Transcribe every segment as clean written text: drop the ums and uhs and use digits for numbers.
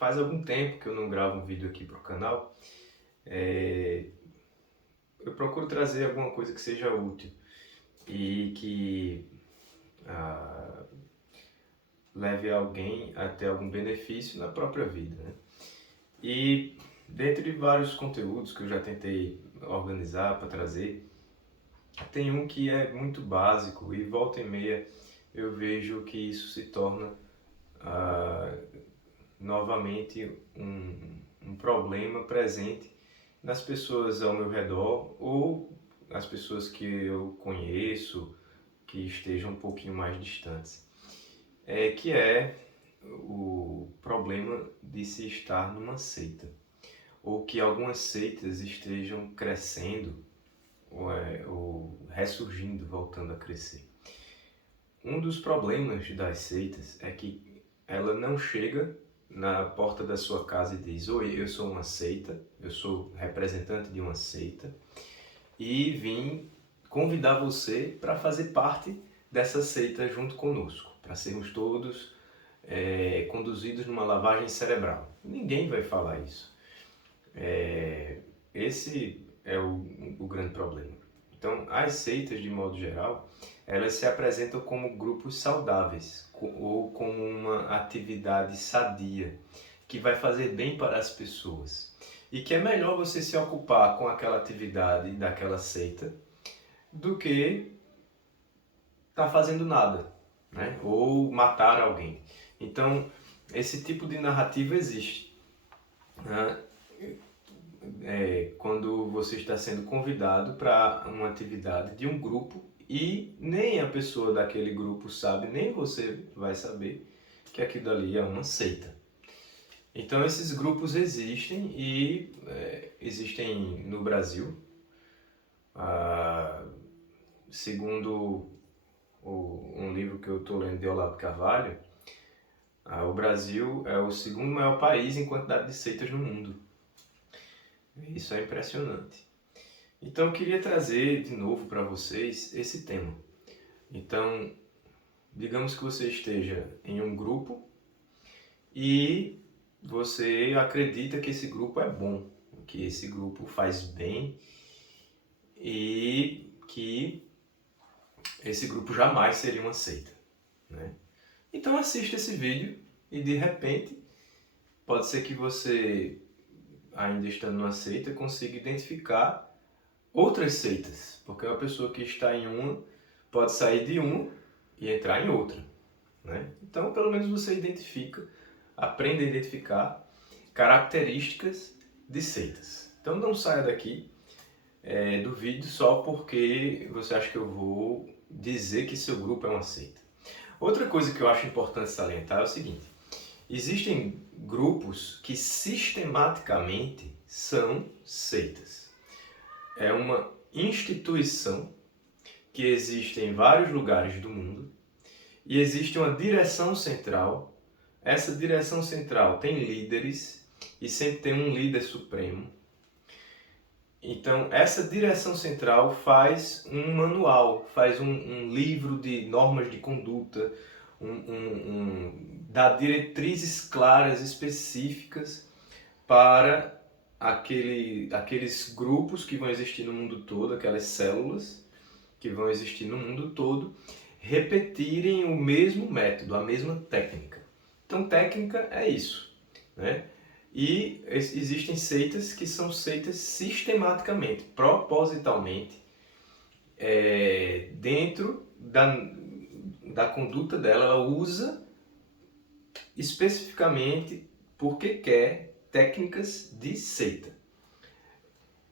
Faz algum tempo que eu não gravo um vídeo aqui para o canal. É, eu procuro trazer alguma coisa que seja útil e que ah, leve alguém a ter algum benefício na própria vida, né? E dentro de vários conteúdos que eu já tentei organizar para trazer, tem um que é muito básico e volta e meia eu vejo que isso se torna ah, novamente um problema presente nas pessoas ao meu redor ou nas pessoas que eu conheço que estejam um pouquinho mais distantes. Que é o problema de se estar numa seita, ou que algumas seitas estejam crescendo ou ressurgindo, voltando a crescer. Um dos problemas das seitas é que ela não chega na porta da sua casa e diz: oi, eu sou uma seita, eu sou representante de uma seita e vim convidar você para fazer parte dessa seita junto conosco, para sermos todos conduzidos numa lavagem cerebral. Ninguém vai falar isso. Esse é o grande problema. Então, as seitas, de modo geral, elas se apresentam como grupos saudáveis ou como uma atividade sadia que vai fazer bem para as pessoas. E que é melhor você se ocupar com aquela atividade daquela seita do que estar fazendo nada, né? Ou matar alguém. Então, esse tipo de narrativa existe, né? Quando você está sendo convidado para uma atividade de um grupo e nem a pessoa daquele grupo sabe, nem você vai saber que aquilo ali é uma seita. Então esses grupos existem e existem no Brasil. Segundo um livro que eu estou lendo de Olavo de Carvalho, o Brasil é o segundo maior país em quantidade de seitas no mundo. Isso é impressionante. Então eu queria trazer de novo para vocês esse tema. Então, digamos que você esteja em um grupo e você acredita que esse grupo é bom, que esse grupo faz bem e que esse grupo jamais seria uma seita, né? Então assista esse vídeo e de repente pode ser que você, ainda estando numa seita, consiga identificar outras seitas, porque uma pessoa que está em uma pode sair de uma e entrar em outra, né? Então, pelo menos você aprenda a identificar características de seitas. Então, não saia daqui do vídeo só porque você acha que eu vou dizer que seu grupo é uma seita. Outra coisa que eu acho importante salientar é o seguinte: existem grupos que sistematicamente são seitas. É uma instituição que existe em vários lugares do mundo e existe uma direção central. Essa direção central tem líderes e sempre tem um líder supremo. Então, essa direção central faz um manual, faz um livro de normas de conduta, dá diretrizes claras, específicas para aqueles grupos que vão existir no mundo todo, aquelas células que vão existir no mundo todo, repetirem o mesmo método, a mesma técnica. Então, técnica é isso, né? E existem seitas que são seitas sistematicamente, propositalmente, dentro da conduta dela, ela usa especificamente porque quer técnicas de seita.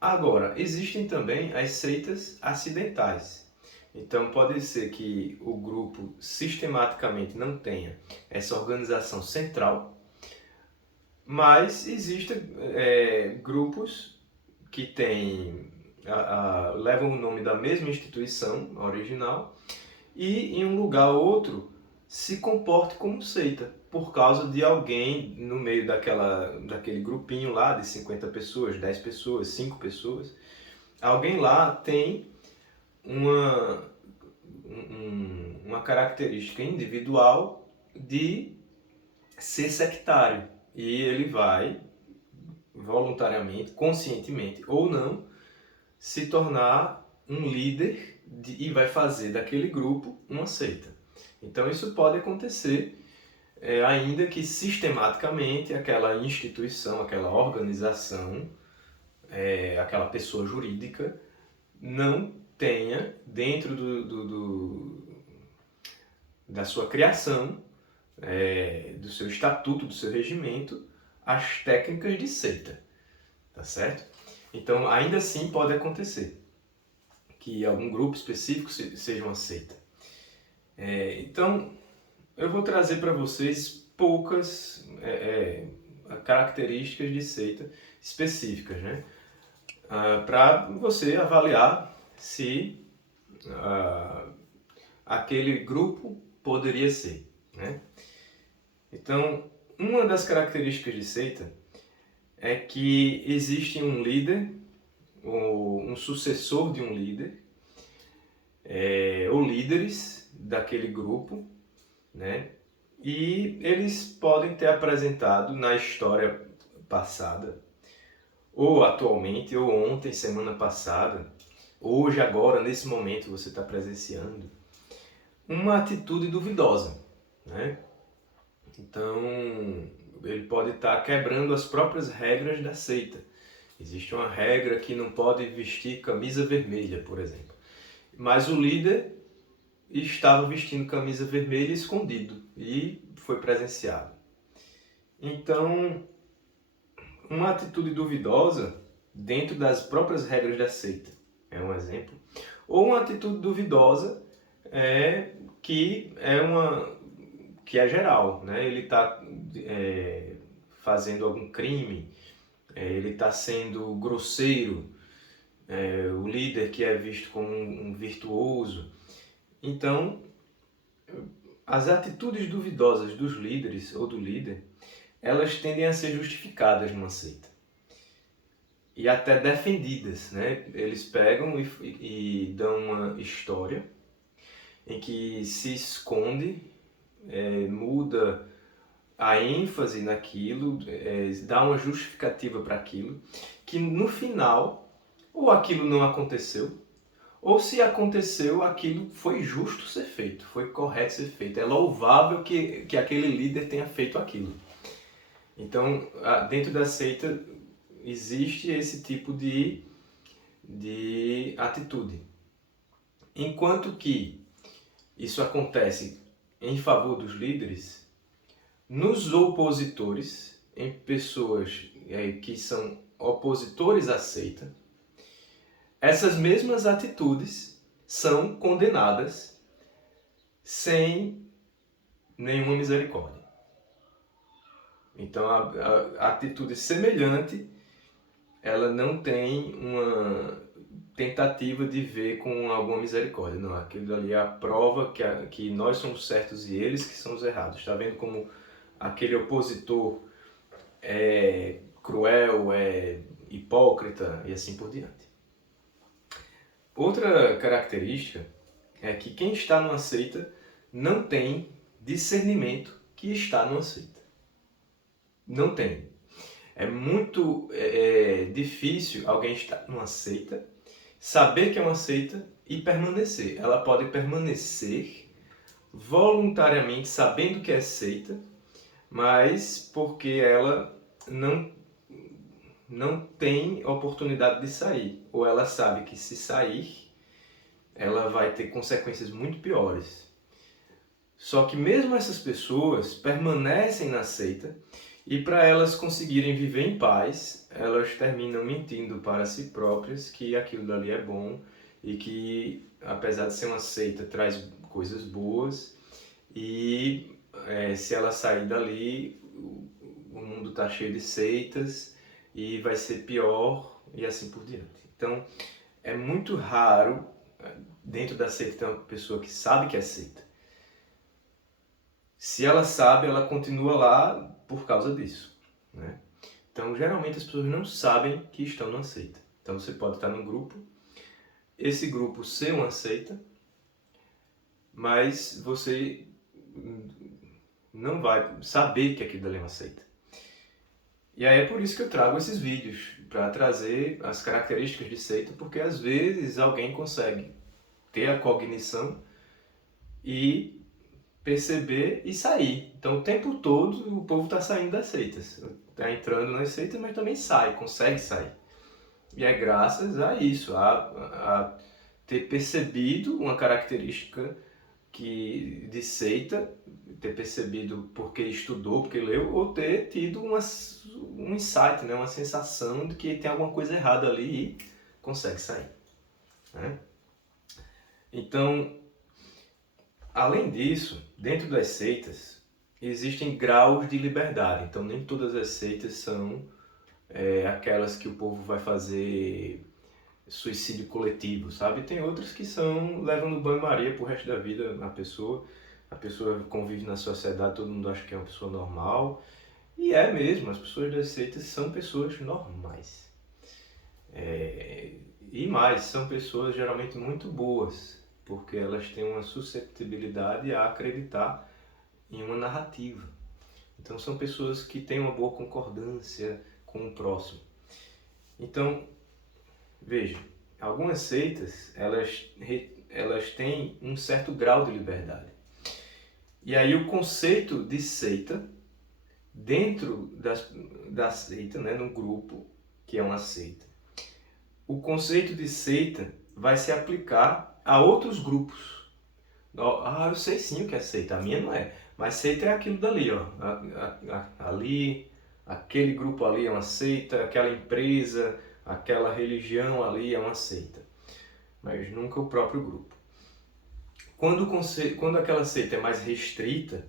Agora, existem também as seitas acidentais. Então pode ser que o grupo sistematicamente não tenha essa organização central, mas existem grupos que levam o nome da mesma instituição original e em um lugar ou outro se comporte como seita, por causa de alguém no meio daquele grupinho lá de 50 pessoas, 10 pessoas, 5 pessoas. Alguém lá tem uma característica individual de ser sectário e ele vai voluntariamente, conscientemente ou não, se tornar um líder e vai fazer daquele grupo uma seita. Então isso pode acontecer, ainda que sistematicamente aquela instituição, aquela organização, aquela pessoa jurídica não tenha dentro da sua criação, do seu estatuto, do seu regimento, as técnicas de seita, tá certo? Então, ainda assim pode acontecer que algum grupo específico seja uma seita. Então, eu vou trazer para vocês poucas características de seita específicas, né? Para você avaliar se aquele grupo poderia ser, né? Então, uma das características de seita é que existe um líder, ou um sucessor de um líder, ou líderes daquele grupo, né? E eles podem ter apresentado na história passada, ou atualmente, ou ontem, semana passada, hoje, agora, nesse momento você está presenciando, uma atitude duvidosa, né? Então, ele pode estar quebrando as próprias regras da seita. Existe uma regra que não pode vestir camisa vermelha, por exemplo. Mas o líder estava vestindo camisa vermelha escondido e foi presenciado. Então, uma atitude duvidosa dentro das próprias regras da seita é um exemplo. Ou uma atitude duvidosa que é geral, né? Ele está fazendo algum crime, ele está sendo grosseiro, o líder que é visto como um virtuoso. Então, as atitudes duvidosas dos líderes ou do líder, elas tendem a ser justificadas numa seita e até defendidas, né? Eles pegam e dão uma história em que se esconde, muda a ênfase naquilo, dá uma justificativa para aquilo, que no final, ou aquilo não aconteceu, ou se aconteceu, aquilo foi justo ser feito, foi correto ser feito. É louvável que aquele líder tenha feito aquilo. Então, dentro da seita, existe esse tipo de atitude. Enquanto que isso acontece em favor dos líderes, nos opositores, em pessoas que são opositores à seita, essas mesmas atitudes são condenadas sem nenhuma misericórdia. Então, a atitude semelhante, ela não tem uma tentativa de ver com alguma misericórdia. Não, aquilo ali é a prova que nós somos certos e eles que são os errados. Está vendo como aquele opositor é cruel, é hipócrita e assim por diante. Outra característica é que quem está numa seita não tem discernimento que está numa seita. Não tem. É muito difícil alguém estar numa seita, saber que é uma seita e permanecer. Ela pode permanecer voluntariamente sabendo que é seita, mas porque ela não tem oportunidade de sair. Ou ela sabe que se sair, ela vai ter consequências muito piores. Só que mesmo essas pessoas permanecem na seita e para elas conseguirem viver em paz, elas terminam mentindo para si próprias que aquilo dali é bom e que, apesar de ser uma seita, traz coisas boas e se ela sair dali, o mundo está cheio de seitas e vai ser pior e assim por diante. Então, é muito raro dentro da seita ter uma pessoa que sabe que é seita. Se ela sabe, ela continua lá por causa disso, né? Então, geralmente as pessoas não sabem que estão numa seita. Então, você pode estar num grupo, esse grupo ser uma seita, mas você não vai saber que aquilo ali é uma seita. E aí é por isso que eu trago esses vídeos, para trazer as características de seita, porque às vezes alguém consegue ter a cognição e perceber e sair. Então o tempo todo o povo está saindo das seitas, está entrando nas seitas, mas também sai, consegue sair. E é graças a isso, a ter percebido uma característica de seita, ter percebido porque estudou, porque leu, ou ter tido um insight, né? Uma sensação de que tem alguma coisa errada ali e consegue sair. Né? Então, além disso, dentro das seitas, existem graus de liberdade. Então, nem todas as seitas são aquelas que o povo vai fazer suicídio coletivo, sabe? Tem outras que são levando banho-maria pro resto da vida a pessoa convive na sociedade, todo mundo acha que é uma pessoa normal, e é mesmo, as pessoas das seitas são pessoas normais. E mais, são pessoas geralmente muito boas, porque elas têm uma susceptibilidade a acreditar em uma narrativa. Então são pessoas que têm uma boa concordância com o próximo. Então, veja, algumas seitas, elas têm um certo grau de liberdade. E aí o conceito de seita, dentro da seita, né, no grupo, que é uma seita, o conceito de seita vai se aplicar a outros grupos. Eu sei sim o que é seita, a minha não é. Mas seita é aquilo dali, ó. Ali, aquele grupo ali é uma seita, aquela empresa, aquela religião ali é uma seita. Mas nunca o próprio grupo. Quando aquela seita é mais restrita,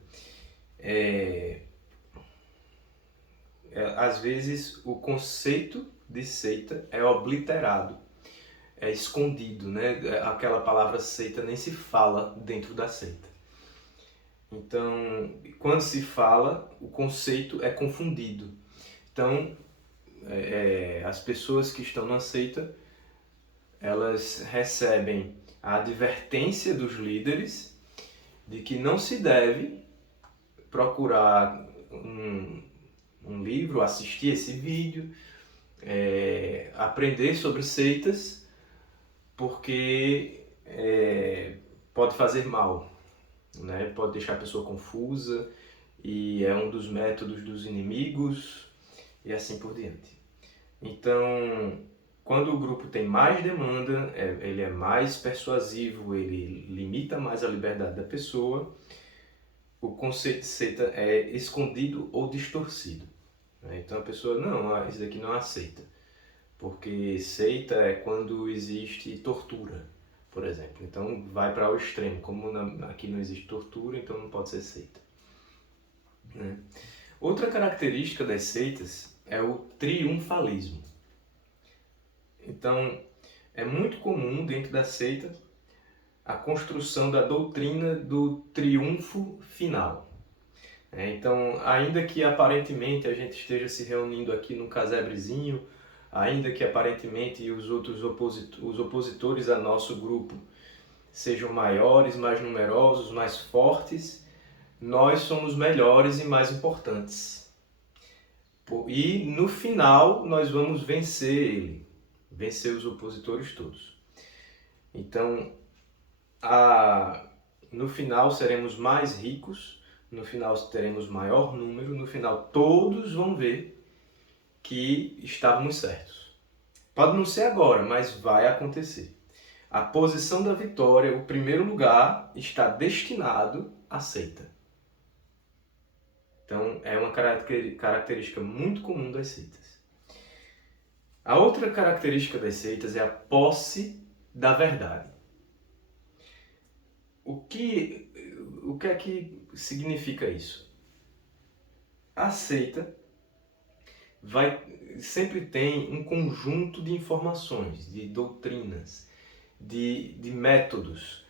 às vezes o conceito de seita é obliterado, é escondido, né? Aquela palavra seita nem se fala dentro da seita. Então, quando se fala, o conceito é confundido. Então, as pessoas que estão na seita, elas recebem a advertência dos líderes de que não se deve procurar um livro, assistir esse vídeo, aprender sobre seitas, porque pode fazer mal, né? Pode deixar a pessoa confusa e é um dos métodos dos inimigos e assim por diante. Então, quando o grupo tem mais demanda, ele é mais persuasivo, ele limita mais a liberdade da pessoa, o conceito de seita é escondido ou distorcido. Então a pessoa, não, isso daqui não aceita. Porque seita é quando existe tortura, por exemplo. Então vai para o extremo. Como aqui não existe tortura, então não pode ser seita. Né? Outra característica das seitas é o triunfalismo. Então é muito comum dentro da seita a construção da doutrina do triunfo final. Então, ainda que aparentemente a gente esteja se reunindo aqui num casebrezinho, ainda que aparentemente os outros opositores a nosso grupo sejam maiores, mais numerosos, mais fortes, nós somos melhores e mais importantes. E no final nós vamos vencer ele, vencer os opositores todos. Então, no final seremos mais ricos, no final teremos maior número, no final todos vão ver que estávamos certos. Pode não ser agora, mas vai acontecer. A posição da vitória, o primeiro lugar, está destinado à seita. Então é uma característica muito comum das seitas. A outra característica das seitas é a posse da verdade. O que é que significa isso? A seita sempre tem um conjunto de informações, de doutrinas, de métodos.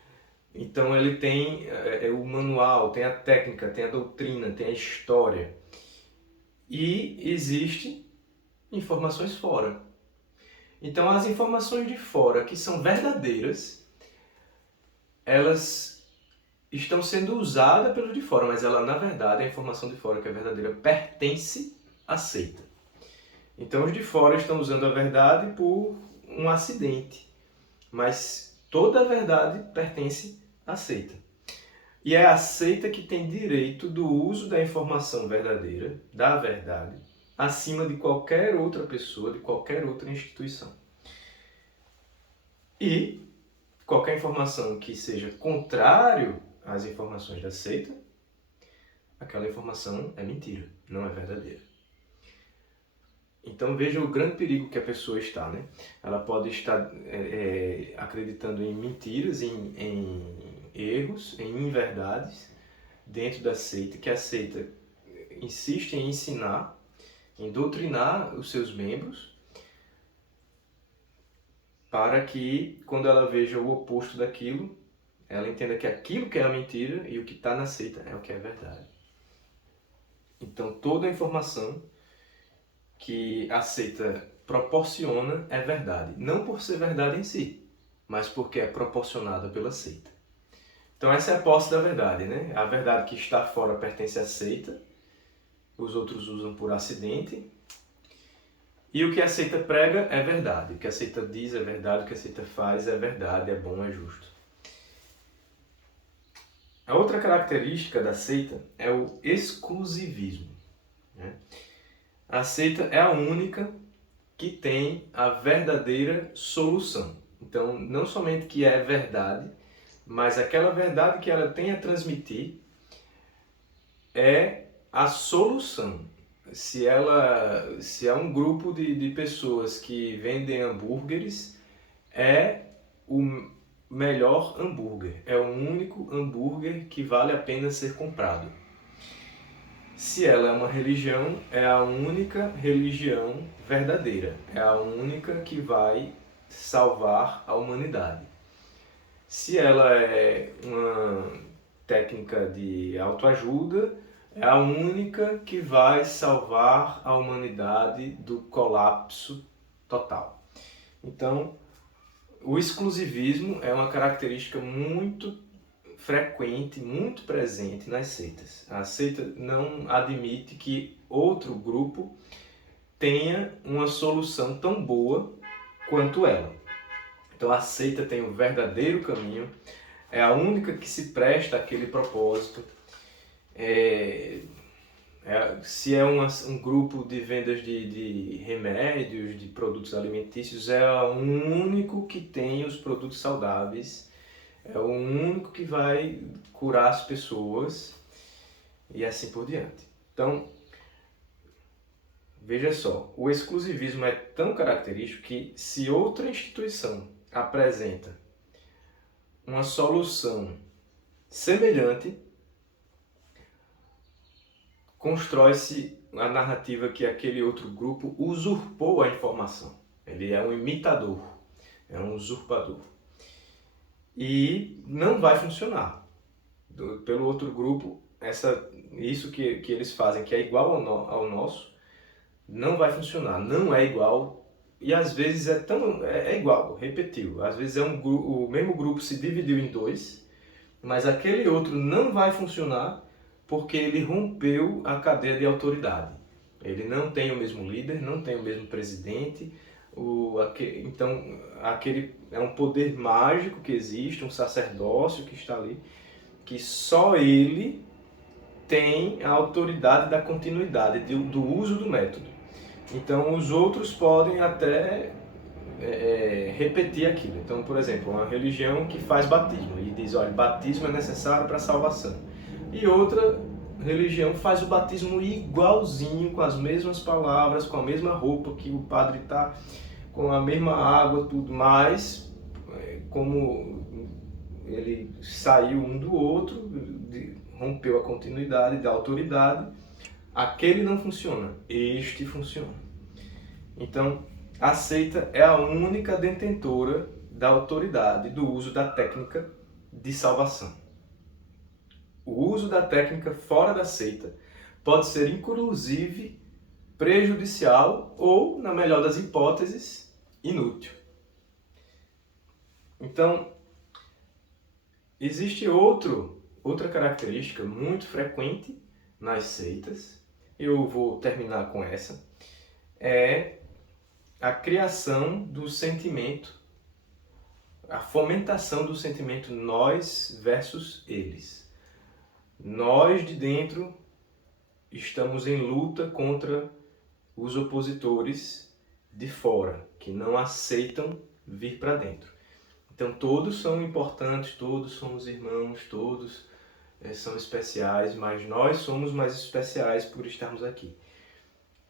Então ele tem o manual, tem a técnica, tem a doutrina, tem a história. E existem informações fora. Então as informações de fora que são verdadeiras, elas estão sendo usadas pelos de fora, mas ela, na verdade, a informação de fora que é verdadeira pertence à seita. Então os de fora estão usando a verdade por um acidente, mas toda a verdade pertence à seita. E é a seita que tem direito do uso da informação verdadeira, da verdade, acima de qualquer outra pessoa, de qualquer outra instituição. E qualquer informação que seja contrário às informações da seita, aquela informação é mentira, não é verdadeira. Então veja o grande perigo que a pessoa está, né? Ela pode estar acreditando em mentiras, em erros, em inverdades dentro da seita, que a seita insiste em ensinar, em doutrinar os seus membros, para que quando ela veja o oposto daquilo, ela entenda que aquilo que é a mentira e o que está na seita é o que é verdade. Então toda a informação que a seita proporciona é verdade. Não por ser verdade em si, mas porque é proporcionada pela seita. Então essa é a posse da verdade, né? A verdade que está fora pertence à seita, os outros usam por acidente. E o que a seita prega é verdade. O que a seita diz é verdade, o que a seita faz é verdade, é bom, é justo. A outra característica da seita é o exclusivismo, né? A seita é a única que tem a verdadeira solução. Então, não somente que é verdade, mas aquela verdade que ela tem a transmitir é a solução. Se é um grupo de pessoas que vendem hambúrgueres, é o melhor hambúrguer, é o único hambúrguer que vale a pena ser comprado. Se ela é uma religião, é a única religião verdadeira, é a única que vai salvar a humanidade. Se ela é uma técnica de autoajuda, é a única que vai salvar a humanidade do colapso total. Então, o exclusivismo é uma característica muito frequente, muito presente nas seitas. A seita não admite que outro grupo tenha uma solução tão boa quanto ela. Então a seita tem o verdadeiro caminho, é a única que se presta àquele propósito. Se é um grupo de vendas de remédios, de produtos alimentícios, é o único que tem os produtos saudáveis, é o único que vai curar as pessoas e assim por diante. Então, veja só, o exclusivismo é tão característico que se outra instituição apresenta uma solução semelhante, constrói-se a narrativa que aquele outro grupo usurpou a informação. Ele é um imitador, é um usurpador. E não vai funcionar. Pelo outro grupo, isso que eles fazem, que é igual ao nosso, não vai funcionar, não é igual. E às vezes é igual, repetiu. Às vezes o mesmo grupo se dividiu em dois, mas aquele outro não vai funcionar porque ele rompeu a cadeia de autoridade. Ele não tem o mesmo líder, não tem o mesmo presidente. Então, aquele é um poder mágico que existe, um sacerdócio que está ali, que só ele tem a autoridade da continuidade, do uso do método. Então, os outros podem até repetir aquilo. Então, por exemplo, uma religião que faz batismo e diz, olha, batismo é necessário para a salvação. E outra religião faz o batismo igualzinho, com as mesmas palavras, com a mesma roupa que o padre está, com a mesma água, tudo mais, como ele saiu um do outro, rompeu a continuidade da autoridade, aquele não funciona, este funciona. Então, a seita é a única detentora da autoridade do uso da técnica de salvação. O uso da técnica fora da seita pode ser, inclusive, prejudicial ou, na melhor das hipóteses, inútil. Então, existe outra característica muito frequente nas seitas, eu vou terminar com essa, é a criação do sentimento, a fomentação do sentimento nós versus eles. Nós de dentro estamos em luta contra os opositores de fora, que não aceitam vir para dentro. Então todos são importantes, todos somos irmãos, todos são especiais, mas nós somos mais especiais por estarmos aqui.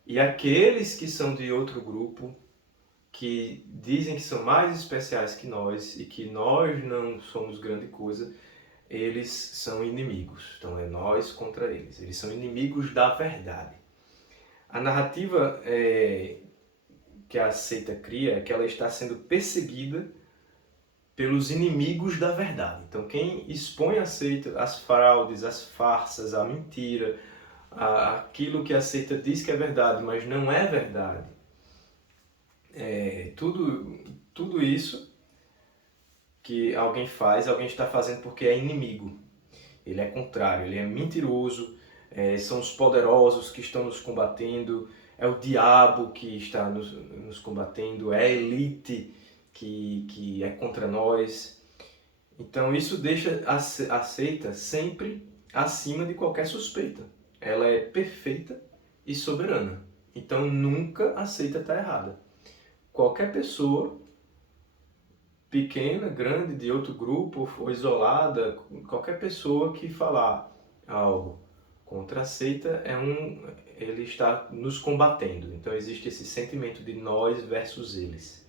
E aqueles que são de outro grupo, que dizem que são mais especiais que nós e que nós não somos grande coisa, eles são inimigos. Então é nós contra eles. Eles são inimigos da verdade. A narrativa que a seita cria é que ela está sendo perseguida pelos inimigos da verdade. Então quem expõe a seita, as fraudes, as farsas, a mentira, aquilo que a seita diz que é verdade, mas não é verdade, tudo isso que alguém faz, alguém está fazendo porque é inimigo. Ele é contrário, ele é mentiroso, são os poderosos que estão nos combatendo, é o diabo que está nos combatendo, é a elite que é contra nós. Então isso deixa a seita sempre acima de qualquer suspeita. Ela é perfeita e soberana. Então nunca a seita está errada. Qualquer pessoa, pequena, grande, de outro grupo, ou isolada, qualquer pessoa que falar algo contra a seita, ele está nos combatendo. Então existe esse sentimento de nós versus eles,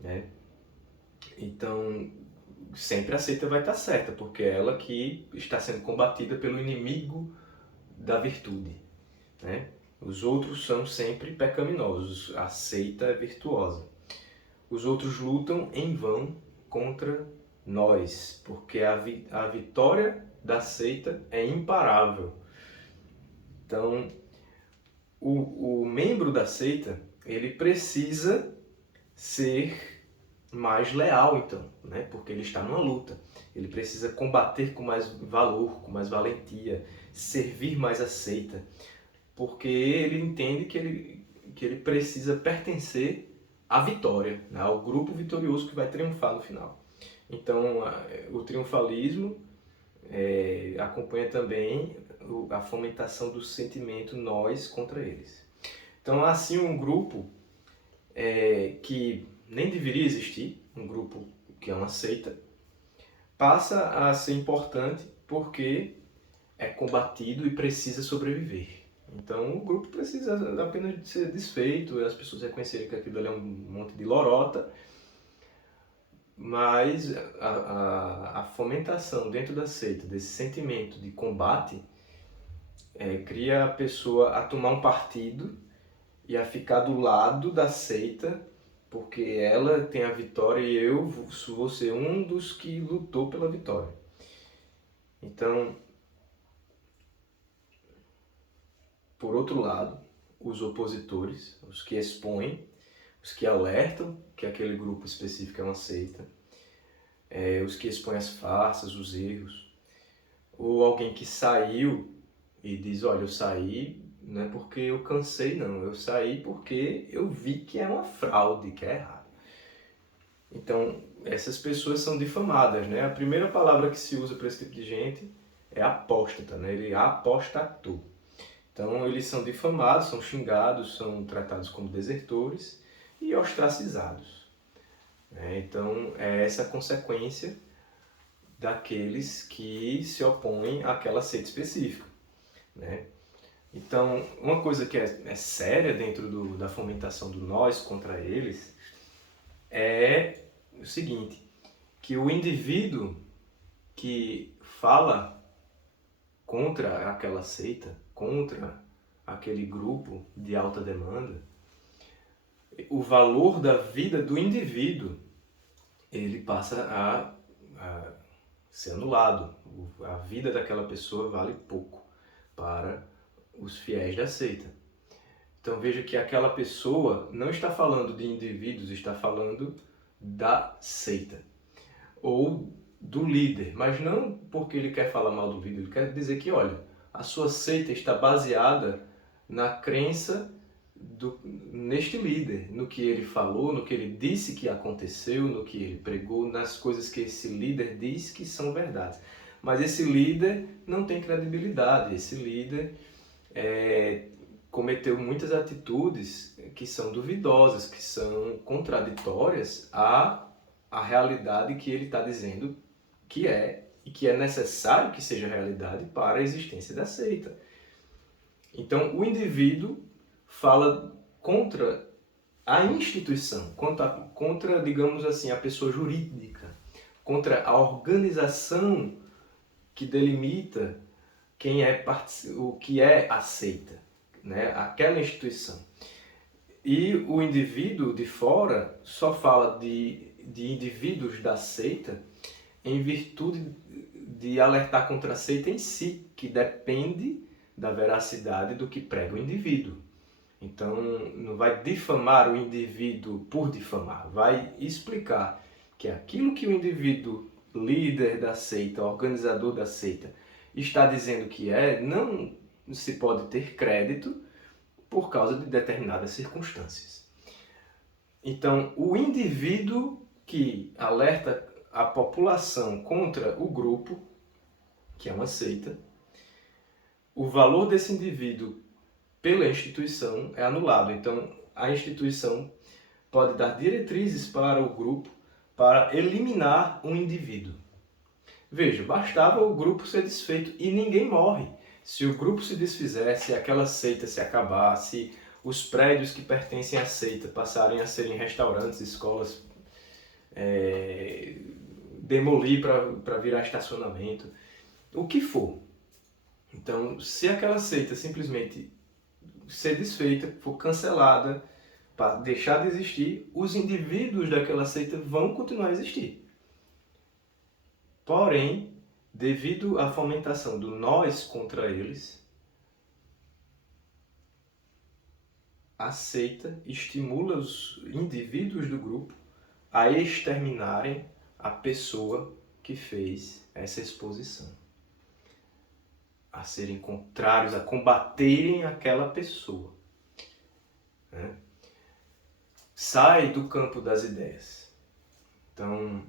né? Então sempre a seita vai estar certa, porque é ela que está sendo combatida pelo inimigo da virtude, né? Os outros são sempre pecaminosos, a seita é virtuosa. Os outros lutam em vão contra nós, porque a vitória da seita é imparável. Então, o membro da seita, ele precisa ser mais leal, então, né? Porque ele está numa luta. Ele precisa combater com mais valor, com mais valentia, servir mais a seita, porque ele entende que ele precisa pertencer à vitória, né? Ao grupo vitorioso que vai triunfar no final. Então, o triunfalismo acompanha também a fomentação do sentimento nós contra eles. Então, assim, um grupo que nem deveria existir, um grupo que é uma seita, passa a ser importante porque é combatido e precisa sobreviver. Então o grupo precisa apenas de ser desfeito, as pessoas reconhecerem que aquilo ali é um monte de lorota, mas a fomentação dentro da seita desse sentimento de combate cria a pessoa a tomar um partido e a ficar do lado da seita, porque ela tem a vitória e eu vou ser um dos que lutou pela vitória. Então, por outro lado, os opositores, os que expõem, os que alertam que aquele grupo específico é uma seita, os que expõem as farsas, os erros, ou alguém que saiu e diz, olha, eu saí não é porque eu cansei, não, eu saí porque eu vi que é uma fraude, que é errado. Então, essas pessoas são difamadas, né? A primeira palavra que se usa para esse tipo de gente é apóstata, né? Ele apostatou. Então, eles são difamados, são xingados, são tratados como desertores e ostracizados. Então, é essa a consequência daqueles que se opõem àquela seita específica, né? Então, uma coisa que é séria dentro da fomentação do nós contra eles é o seguinte, que o indivíduo que fala contra aquela seita, contra aquele grupo de alta demanda, o valor da vida do indivíduo, ele passa a ser anulado. A vida daquela pessoa vale pouco para os fiéis da seita. Então veja que aquela pessoa não está falando de indivíduos, está falando da seita ou do líder, mas não porque ele quer falar mal do líder, ele quer dizer que, olha, a sua seita está baseada na crença neste líder, no que ele falou, no que ele disse que aconteceu, no que ele pregou, nas coisas que esse líder diz que são verdades. Mas esse líder não tem credibilidade, esse líder cometeu muitas atitudes que são duvidosas, que são contraditórias à realidade que ele está dizendo que é, e que é necessário que seja realidade para a existência da seita. Então, o indivíduo fala contra a instituição, contra, digamos assim, a pessoa jurídica, contra a organização que delimita o que é a seita, né? Aquela instituição. E o indivíduo de fora só fala de indivíduos da seita em virtude de alertar contra a seita em si, que depende da veracidade do que prega o indivíduo. Então, não vai difamar o indivíduo por difamar, vai explicar que aquilo que o indivíduo líder da seita, organizador da seita, está dizendo que não se pode ter crédito por causa de determinadas circunstâncias. Então, o indivíduo que alerta a população contra o grupo, que é uma seita, o valor desse indivíduo pela instituição é anulado. Então, a instituição pode dar diretrizes para o grupo para eliminar um indivíduo. Veja, bastava o grupo ser desfeito e ninguém morre. Se o grupo se desfizer, se aquela seita se acabar, se os prédios que pertencem à seita passarem a serem restaurantes, escolas, demolir para virar estacionamento, o que for. Então, se aquela seita simplesmente ser desfeita, for cancelada, para deixar de existir, os indivíduos daquela seita vão continuar a existir. Porém, devido à fomentação do nós contra eles, a seita estimula os indivíduos do grupo a exterminarem a pessoa que fez essa exposição, a serem contrários, a combaterem aquela pessoa, né? Sai do campo das ideias. Então,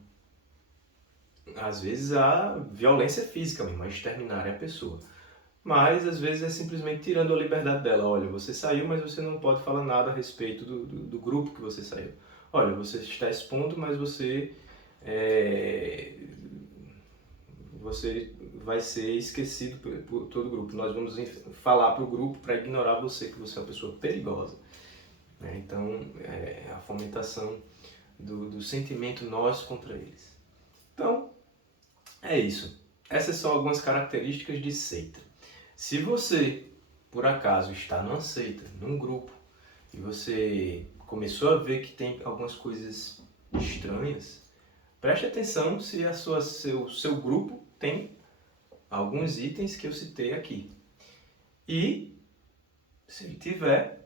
às vezes há violência física mesmo, a exterminar a pessoa. Mas às vezes é simplesmente tirando a liberdade dela. Olha, você saiu, mas você não pode falar nada a respeito do grupo que você saiu. Olha, você está expondo, mas você vai ser esquecido por todo o grupo. Nós vamos falar para o grupo para ignorar você, que você é uma pessoa perigosa. Então, a fomentação do sentimento nós contra eles. Então, é isso. Essas são algumas características de seita. Se você, por acaso, está numa seita, num grupo, e você começou a ver que tem algumas coisas estranhas, preste atenção se seu grupo tem alguns itens que eu citei aqui. E, se ele tiver,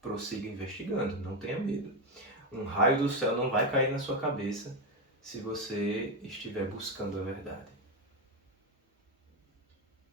prossiga investigando, não tenha medo. Um raio do céu não vai cair na sua cabeça se você estiver buscando a verdade.